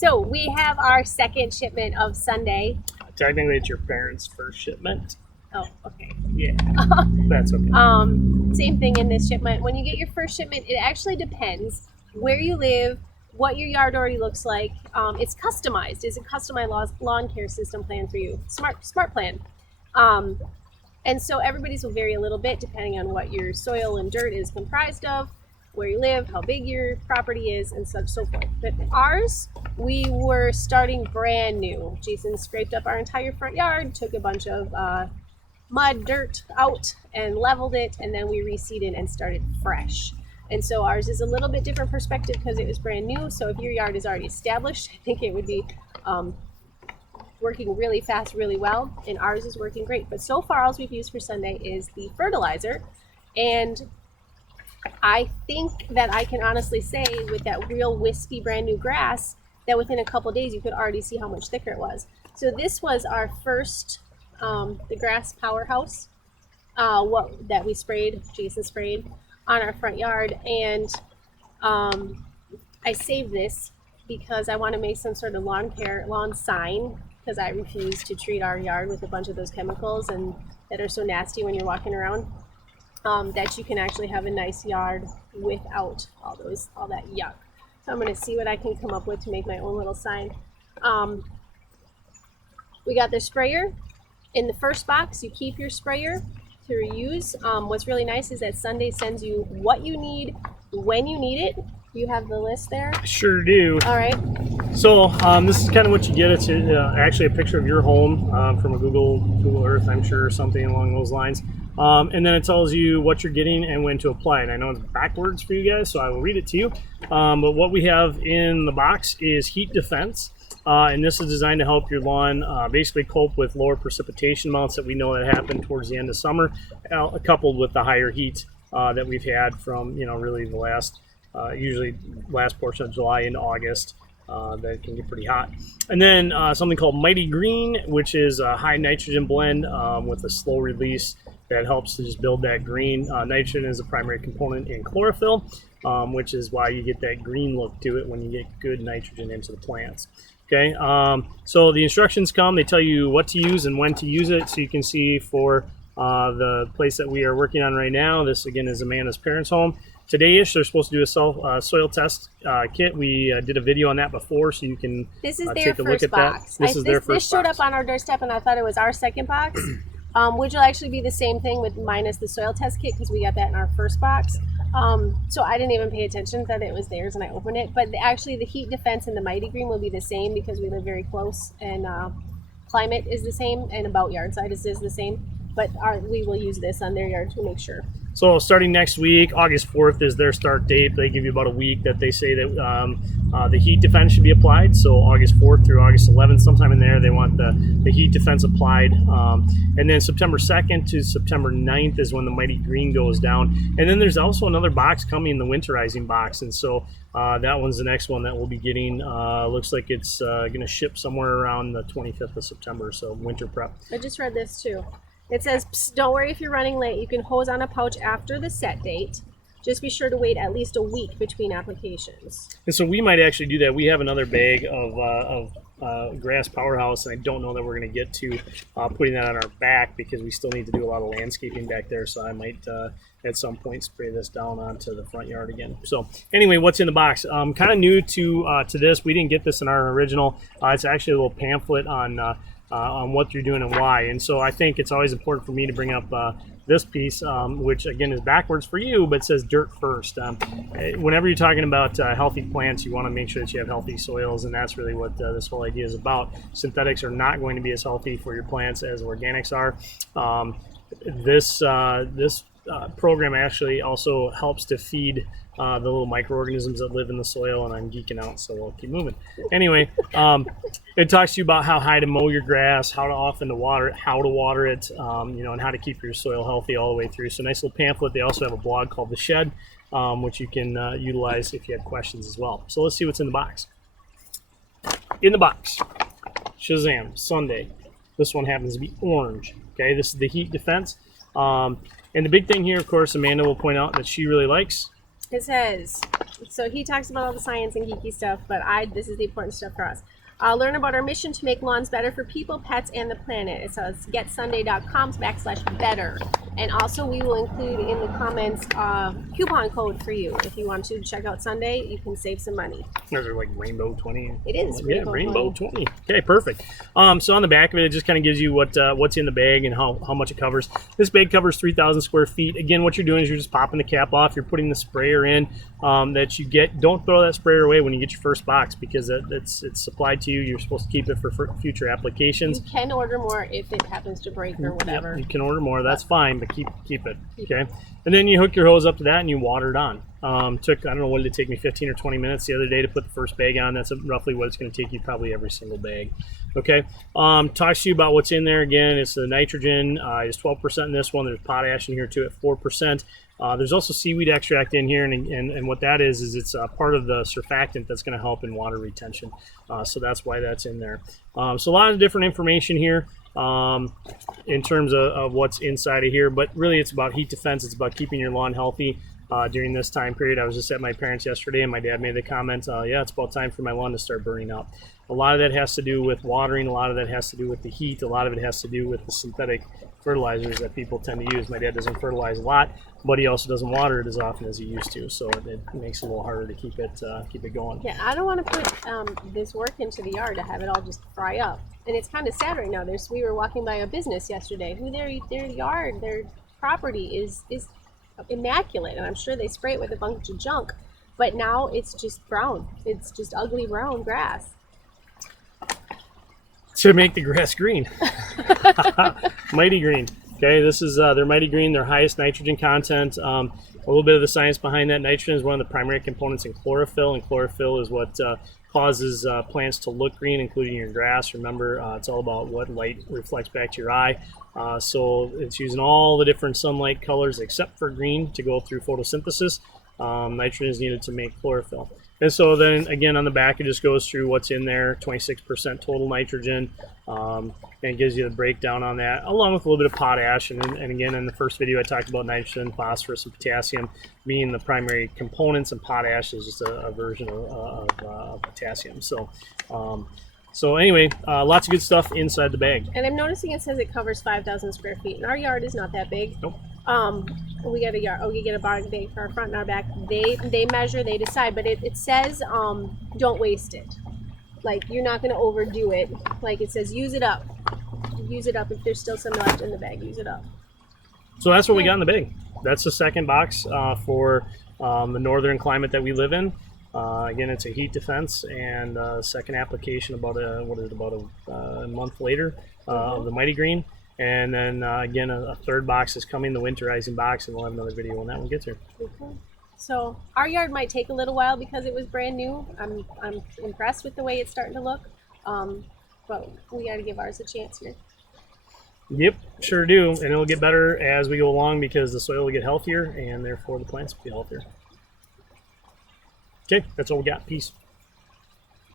So we have our second shipment of Sunday. Technically, it's your parents' first shipment. Oh, okay. Yeah, that's okay. Same thing in this shipment. When you get your first shipment, it actually depends where you live, what your yard already looks like. It's customized. It's a customized lawn care system plan for you. Smart plan. And so everybody's will vary a little bit depending on what your soil and dirt is comprised of, where you live, how big your property is, and so forth. But ours, we were starting brand new. Jason scraped up our entire front yard, took a bunch of mud, dirt out, and leveled it, and then we reseeded and started fresh. And so ours is a little bit different perspective because it was brand new. So if your yard is already established, I think it would be working really fast, really well, and ours is working great. But so far, all we've used for Sunday is the fertilizer, and I think that I can honestly say with that real wispy brand new grass that within a couple days you could already see how much thicker it was. So this was our first, the grass powerhouse, that we sprayed, Jason sprayed on our front yard, and I saved this because I want to make some sort of lawn sign, because I refuse to treat our yard with a bunch of those chemicals and that are so nasty when you're walking around, that you can actually have a nice yard without all that yuck. So I'm going to see what I can come up with to make my own little sign. We got the sprayer in the first box. You keep your sprayer to reuse. What's really nice is that Sunday sends you what you need when you need it. You have the list there? Sure do. All right. So this is kind of what you get. It's actually a picture of your home from a Google Earth, I'm sure, or something along those lines. And then it tells you what you're getting and when to apply. And I know it's backwards for you guys, so I will read it to you. But what we have in the box is heat defense. And this is designed to help your lawn basically cope with lower precipitation amounts that we know that happen towards the end of summer, coupled with the higher heat that we've had from, really the last, usually last portion of July into August. That can get pretty hot. And then something called Mighty Green, which is a high nitrogen blend with a slow release that helps to just build that green. Nitrogen is a primary component in chlorophyll, which is why you get that green look to it when you get good nitrogen into the plants. Okay, so the instructions come, they tell you what to use and when to use it. So you can see for the place that we are working on right now, this again is Amanda's parents' home. Today-ish, they're supposed to do a soil test kit. We did a video on that before, so you can take a look at that. This is their first box. This showed up on our doorstep, and I thought it was our second box, which will actually be the same thing with minus the soil test kit, because we got that in our first box. So I didn't even pay attention that it was theirs, and I opened it. But actually, the heat defense and the Mighty Green will be the same because we live very close, and climate is the same, and about yard size is the same. But we will use this on their yard to make sure. So starting next week, August 4th is their start date. They give you about a week that they say that the heat defense should be applied. So August 4th through August 11th, sometime in there, they want the heat defense applied. And then September 2nd to September 9th is when the Mighty Green goes down. And then there's also another box coming, the winterizing box. And so that one's the next one that we'll be getting. Looks like it's going to ship somewhere around the 25th of September. So winter prep. I just read this too. It says, don't worry if you're running late. You can hose on a pouch after the set date. Just be sure to wait at least a week between applications. And so we might actually do that. We have another bag of grass powerhouse, and I don't know that we're going to get to putting that on our back because we still need to do a lot of landscaping back there. So I might at some point spray this down onto the front yard again. So anyway, what's in the box? Kind of new to this. We didn't get this in our original. It's actually a little pamphlet on what you're doing and why. And so I think it's always important for me to bring up this piece, which again is backwards for you, but says dirt first. Whenever you're talking about healthy plants, you want to make sure that you have healthy soils, and that's really what this whole idea is about. Synthetics are not going to be as healthy for your plants as organics are. This program actually also helps to feed the little microorganisms that live in the soil, and I'm geeking out, so we'll keep moving. Anyway, it talks to you about how high to mow your grass, how to often to water it, how to water it, and how to keep your soil healthy all the way through. So nice little pamphlet. They also have a blog called The Shed, which you can utilize if you have questions as well. So let's see what's in the box. In the box, Shazam, Sunday. This one happens to be orange. Okay, this is the heat defense. And the big thing here, of course, Amanda will point out that she really likes It says, so he talks about all the science and geeky stuff, but this is the important stuff for us. Learn about our mission to make lawns better for people, pets, and the planet. It says getsunday.com/better. And also we will include in the comments a coupon code for you. If you want to check out Sunday, you can save some money. Those are like Rainbow 20. It is Rainbow 20. Okay, perfect. So on the back of it, it just kind of gives you what's in the bag and how much it covers. This bag covers 3,000 square feet. Again, what you're doing is you're just popping the cap off. You're putting the sprayer in that you get. Don't throw that sprayer away when you get your first box because it's supplied to you. You're supposed to keep it for future applications. You can order more if it happens to break or whatever. Yep, you can order more. That's fine, but keep it. Okay. And then you hook your hose up to that and you water it on. Took, I don't know, what did it take me, 15 or 20 minutes the other day to put the first bag on. That's roughly what it's going to take you probably every single bag. Okay. Talks to you about what's in there. Again, it's the nitrogen is 12% in this one. There's potash in here too at 4%. There's also seaweed extract in here, and what that is it's part of the surfactant that's going to help in water retention. So that's why that's in there. So a lot of different information here in terms of what's inside of here, but really it's about heat defense. It's about keeping your lawn healthy during this time period. I was just at my parents' yesterday, and my dad made the comment, yeah, it's about time for my lawn to start burning up. A lot of that has to do with watering. A lot of that has to do with the heat. A lot of it has to do with the synthetic fertilizers that people tend to use. My dad doesn't fertilize a lot, but he also doesn't water it as often as he used to, so it makes it a little harder to keep it going. Yeah, I don't want to put this work into the yard to have it all just fry up. And it's kind of sad right now. We were walking by a business yesterday who their yard, their property is immaculate, and I'm sure they spray it with a bunch of junk, but now it's just brown. It's just ugly brown grass. To make the grass green. Mighty Green. Okay, this is their Mighty Green, their highest nitrogen content. A little bit of the science behind that. Nitrogen is one of the primary components in chlorophyll, and chlorophyll is what causes plants to look green, including your grass. Remember, it's all about what light reflects back to your eye. So it's using all the different sunlight colors except for green to go through photosynthesis. Nitrogen is needed to make chlorophyll. And so then again on the back it just goes through what's in there, 26% total nitrogen, and gives you the breakdown on that, along with a little bit of potash. And again, in the first video I talked about nitrogen, phosphorus, and potassium being the primary components, and potash is just a version of potassium. So anyway, lots of good stuff inside the bag. And I'm noticing it says it covers 5,000 square feet, and our yard is not that big. Nope. We get a yard. We get a bag for our front and our back. They measure, they decide, but it says don't waste it. Like, you're not going to overdo it. Like, it says use it up. Use it up. If there's still some left in the bag, use it up. So that's what we got in the bag. That's the second box for the northern climate that we live in. Again, it's a heat defense, and second application about a month later of the Mighty Green. And then again, a third box is coming, the winterizing box, and we'll have another video when that one gets here. Okay. So our yard might take a little while because it was brand new. I'm impressed with the way it's starting to look, but we got to give ours a chance here. Yep, sure do, and it'll get better as we go along because the soil will get healthier, and therefore the plants will be healthier. Okay, that's all we got. Peace.